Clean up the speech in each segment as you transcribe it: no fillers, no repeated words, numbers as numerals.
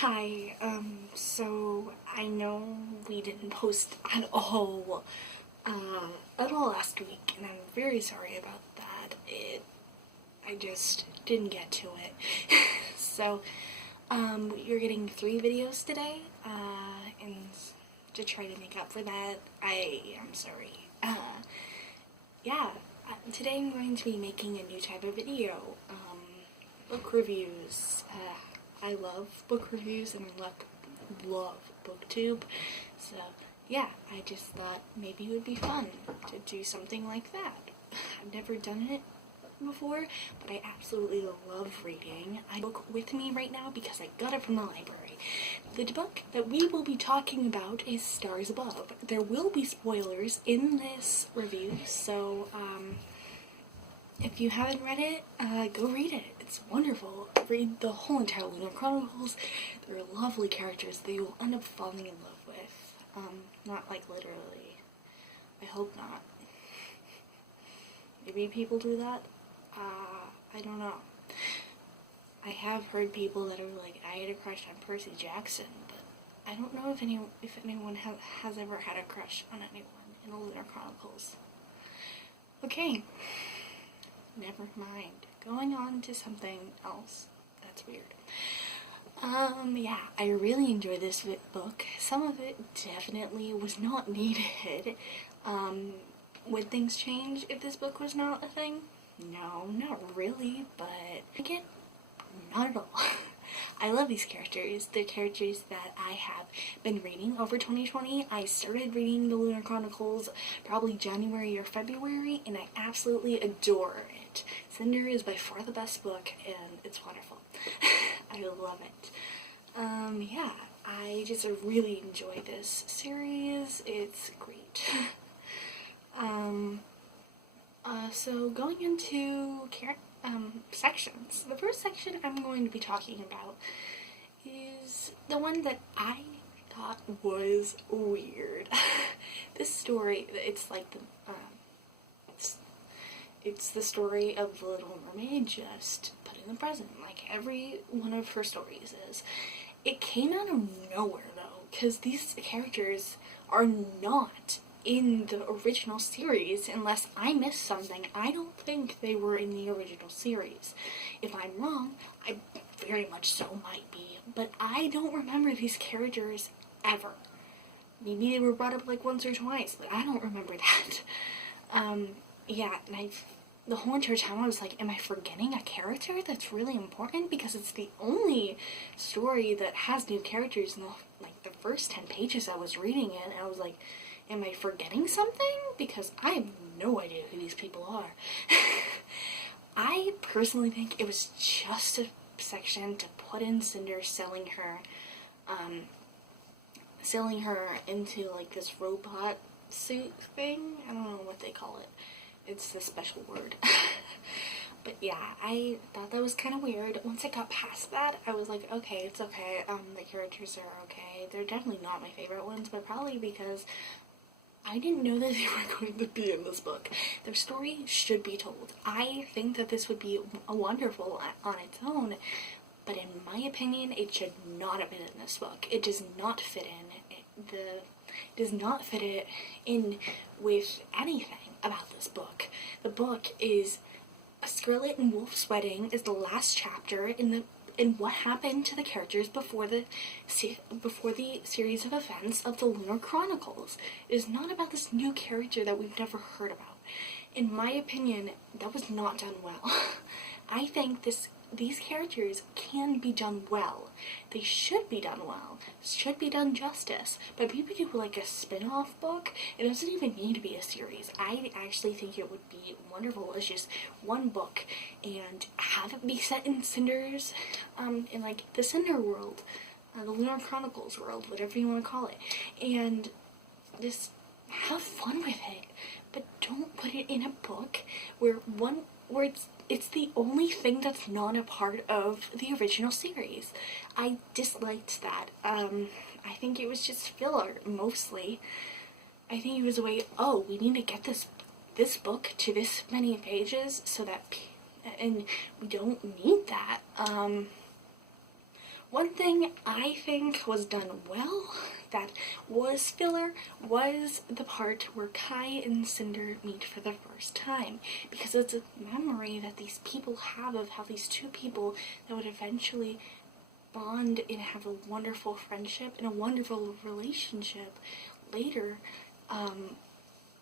Hi, so I know we didn't post at all last week, and I'm very sorry about that. I just didn't get to it. So, you're getting 3 videos today, and to try to make up for that, I am sorry. Yeah, today I'm going to be making a new type of video, book reviews. I love book reviews and I love booktube, so yeah, I just thought maybe it would be fun to do something like that. I've never done it before, but I absolutely love reading. I have a book with me right now because I got it from the library. The book that we will be talking about is Stars Above. There will be spoilers in this review, so if you haven't read it, go read it. It's wonderful. Read the whole entire Lunar Chronicles. They're lovely characters that you'll end up falling in love with. Not like literally. I hope not. Maybe people do that. I don't know. I have heard people that are like, I had a crush on Percy Jackson, but I don't know if anyone has ever had a crush on anyone in the Lunar Chronicles. Okay. Never mind. Going on to something else. That's weird. Yeah, I really enjoyed this book. Some of it definitely was not needed. Would things change if this book was not a thing? No, not really, but again, not at all. I love these characters. They're characters that I have been reading over 2020. I started reading the Lunar Chronicles probably January or February, and I absolutely adore it. Cinder is by far the best book, and it's wonderful. I love it. Yeah, I just really enjoy this series. It's great. So going into sections. The first section I'm going to be talking about is the one that I thought was weird. This story, it's like it's the story of the Little Mermaid just put in the present, like every one of her stories is. It came out of nowhere though, because these characters are not in the original series unless I missed something. I don't think they were in the original series. If I'm wrong, I very much so might be, but I don't remember these characters ever. Maybe they were brought up like once or twice, but I don't remember that. Yeah, and the whole entire time I was like, am I forgetting a character that's really important? Because it's the only story that has new characters in the first 10 pages I was reading it, and I was like, am I forgetting something? Because I have no idea who these people are. I personally think it was just a section to put in Cinder selling her into like this robot suit thing. I don't know what they call it. It's a special word. But yeah, I thought that was kind of weird. Once I got past that, I was like, okay, it's okay. The characters are okay. They're definitely not my favorite ones, but probably because I didn't know that they were going to be in this book. Their story should be told. I think that this would be wonderful on its own, but in my opinion, it should not have been in this book. It does not fit in. It does not fit it in with anything about this book. The book is Scarlet and Wolf's wedding is the last chapter in what happened to the characters before the series of events of the Lunar Chronicles. It is not about this new character that we've never heard about. In my opinion, that was not done well. I think these characters can be done well. They should be done well. Should be done justice. But people do like a spin-off book. It doesn't even need to be a series. I actually think it would be wonderful as just one book and have it be set in Cinder's, in like the Cinder world, the Lunar Chronicles world, whatever you want to call it, and just have fun with it. But don't put it in a book where it's the only thing that's not a part of the original series. I disliked that. I think it was just filler, mostly. I think it was a way, oh, we need to get this book to this many pages so that, and we don't need that. One thing I think was done well that was filler was the part where Kai and Cinder meet for the first time, because it's a memory that these people have of how these two people that would eventually bond and have a wonderful friendship and a wonderful relationship later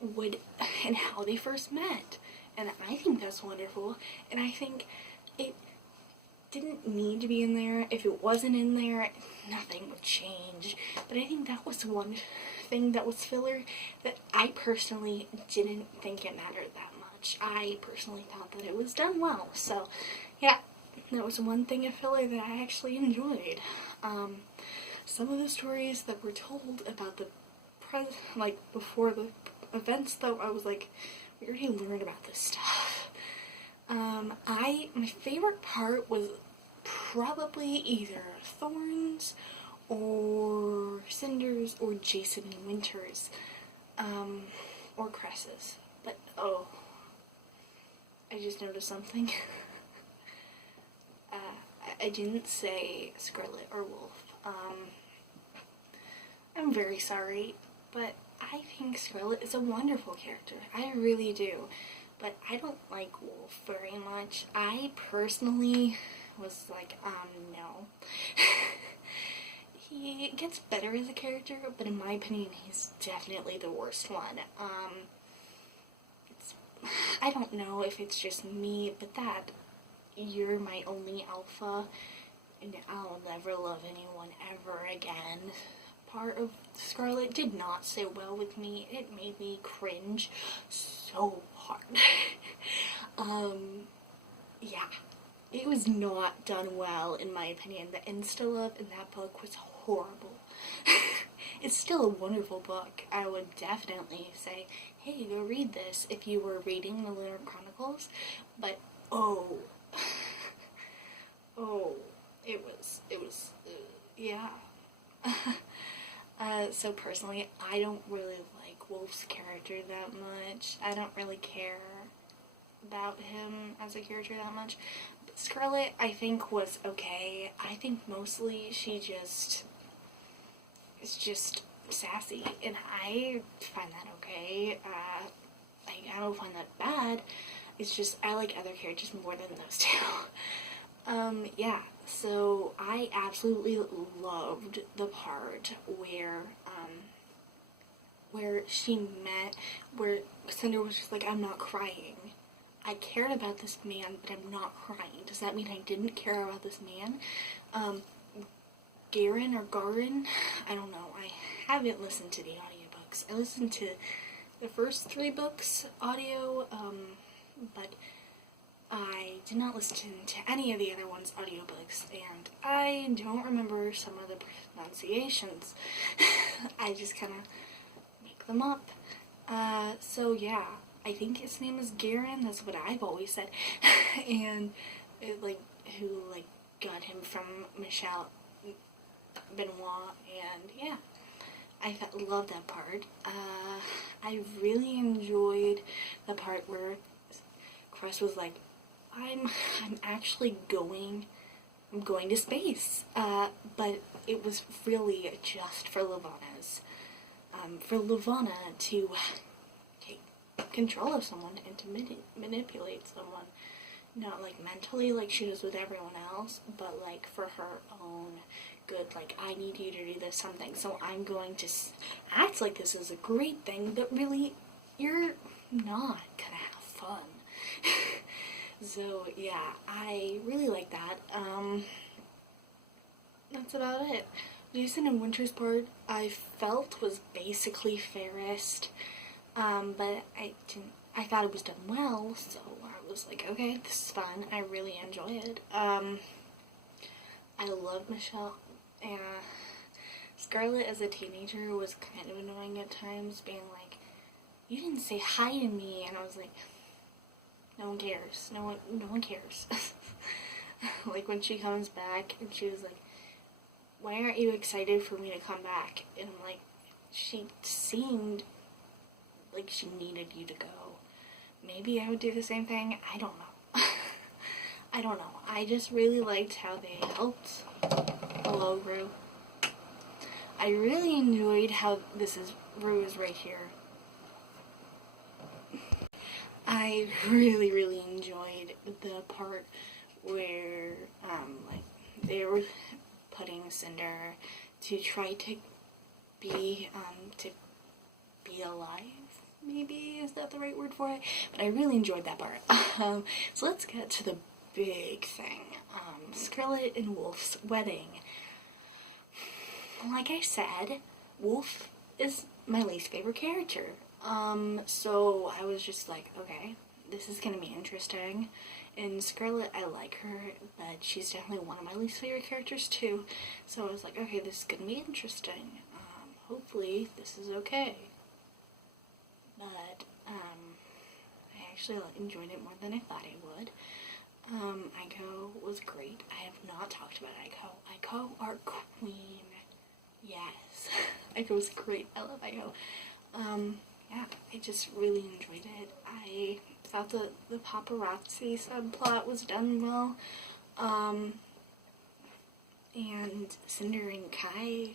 would, and how they first met. And I think that's wonderful, and I think it didn't need to be in there. If it wasn't in there, nothing would change. But I think that was one thing that was filler that I personally didn't think it mattered that much. I personally thought that it was done well. So, yeah, that was one thing of filler that I actually enjoyed. Some of the stories that were told about the before the events, though, I was like, we already learned about this stuff. My favorite part was probably either Thorns or Cinders or Jason and Winters, or Cress's. But, oh, I just noticed something. I didn't say Scarlet or Wolf. I'm very sorry, but I think Scarlet is a wonderful character. I really do. But I don't like Wolf very much. I personally was like, no. He gets better as a character, but in my opinion, he's definitely the worst one. I don't know if it's just me, but that "you're my only alpha and I'll never love anyone ever again" part of Scarlet did not sit well with me. It made me cringe so hard. Yeah, it was not done well in my opinion. The insta-love in that book was horrible. It's still a wonderful book. I would definitely say, hey, go read this if you were reading the Lunar Chronicles, but oh, it was, yeah. So personally, I don't really like Wolf's character that much. I don't really care about him as a character that much. But Scarlet, I think, was okay. I think mostly she is just sassy, and I find that okay. I don't find that bad. It's just I like other characters more than those two. Yeah, so I absolutely loved the part where where Cinder was just like, I'm not crying. I cared about this man, but I'm not crying. Does that mean I didn't care about this man? Garen or Garin? I don't know. I haven't listened to the audiobooks. I listened to the first 3 books audio, but I did not listen to any of the other ones' audiobooks, and I don't remember some of the pronunciations. I just kind of make them up. So yeah, I think his name is Garen, that's what I've always said, and who got him from Michelle Benoit, and yeah, I love that part. I really enjoyed the part where Cress was like, I'm actually going to space, but it was really just for Levana's, for Levana to take control of someone and to manipulate someone, not mentally like she does with everyone else, but for her own good. I need you to do this something, so I'm going to act like this is a great thing, but really you're not gonna have fun. So yeah, I really like that. That's about it. Jason and Winter's part I felt was basically fairest, but I thought it was done well, so I was like, okay, this is fun. I really enjoy it. I love Michelle. Scarlet as a teenager was kind of annoying at times, being like, you didn't say hi to me, and I was like, no one cares. No one cares. When she comes back and she was like, why aren't you excited for me to come back? And I'm like, she seemed like she needed you to go. Maybe I would do the same thing. I don't know. I don't know. I just really liked how they helped Hello, Rue. I really enjoyed how Rue is right here. I really enjoyed the part where, like, they were putting Cinder to try to be alive, maybe, is that the right word for it? But I really enjoyed that part. So let's get to the big thing. Scarlet and Wolf's wedding. Like I said, Wolf is my least favorite character. So I was just like, okay, this is gonna be interesting. And Scarlet, I like her, but she's definitely one of my least favorite characters too. So I was like, okay, this is gonna be interesting. Hopefully this is okay. But, I actually enjoyed it more than I thought I would. Aiko was great. I have not talked about Aiko. Aiko, our queen. Yes. Aiko was great. I love Aiko. Yeah, I just really enjoyed it. I thought the paparazzi subplot was done well. And Cinder and Kai,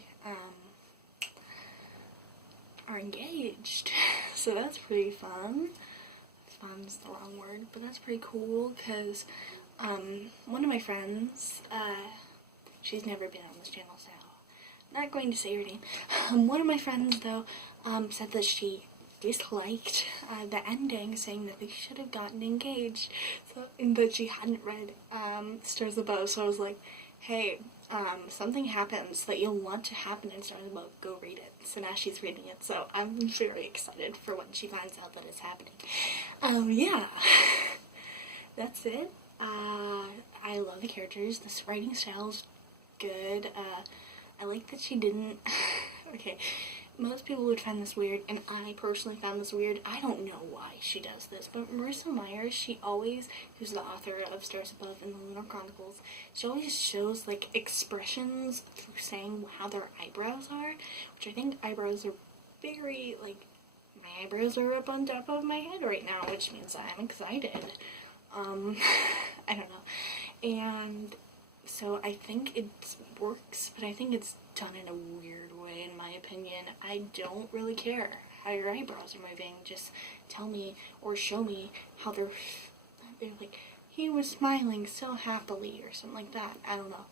are engaged. So that's pretty fun. Fun's the wrong word, but that's pretty cool because, one of my friends, she's never been on this channel, so I'm not going to say her name. One of my friends, though, said that she disliked the ending, saying that they should have gotten engaged, and that she hadn't read Stars Above. So I was like, hey, something happens that you'll want to happen in Stars Above, go read it. So now she's reading it, so I'm very excited for when she finds out that it's happening. Yeah, that's it. I love the characters. This writing style's good. I like that she didn't, okay, most people would find this weird, and I personally found this weird. I don't know why she does this, but Marissa Myers, who's the author of Stars Above and the Lunar Chronicles, she always shows, like, expressions through saying how their eyebrows are, which I think eyebrows are very, like, my eyebrows are up on top of my head right now, which means I'm excited. I don't know. And so I think it works, but I think it's done in a weird way, in my opinion. I don't really care how your eyebrows are moving. Just tell me or show me how they're like, he was smiling so happily or something like that. I don't know.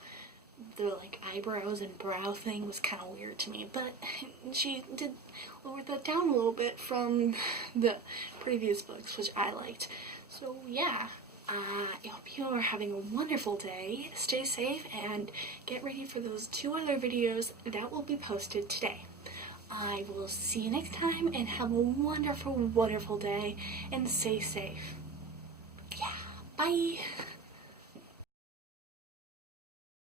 The, like, eyebrows and brow thing was kind of weird to me, but she did lower that down a little bit from the previous books, which I liked. So yeah, I hope you are having a wonderful day. Stay safe and get ready for those 2 other videos that will be posted today. I will see you next time, and have a wonderful, wonderful day, and stay safe. Yeah, bye!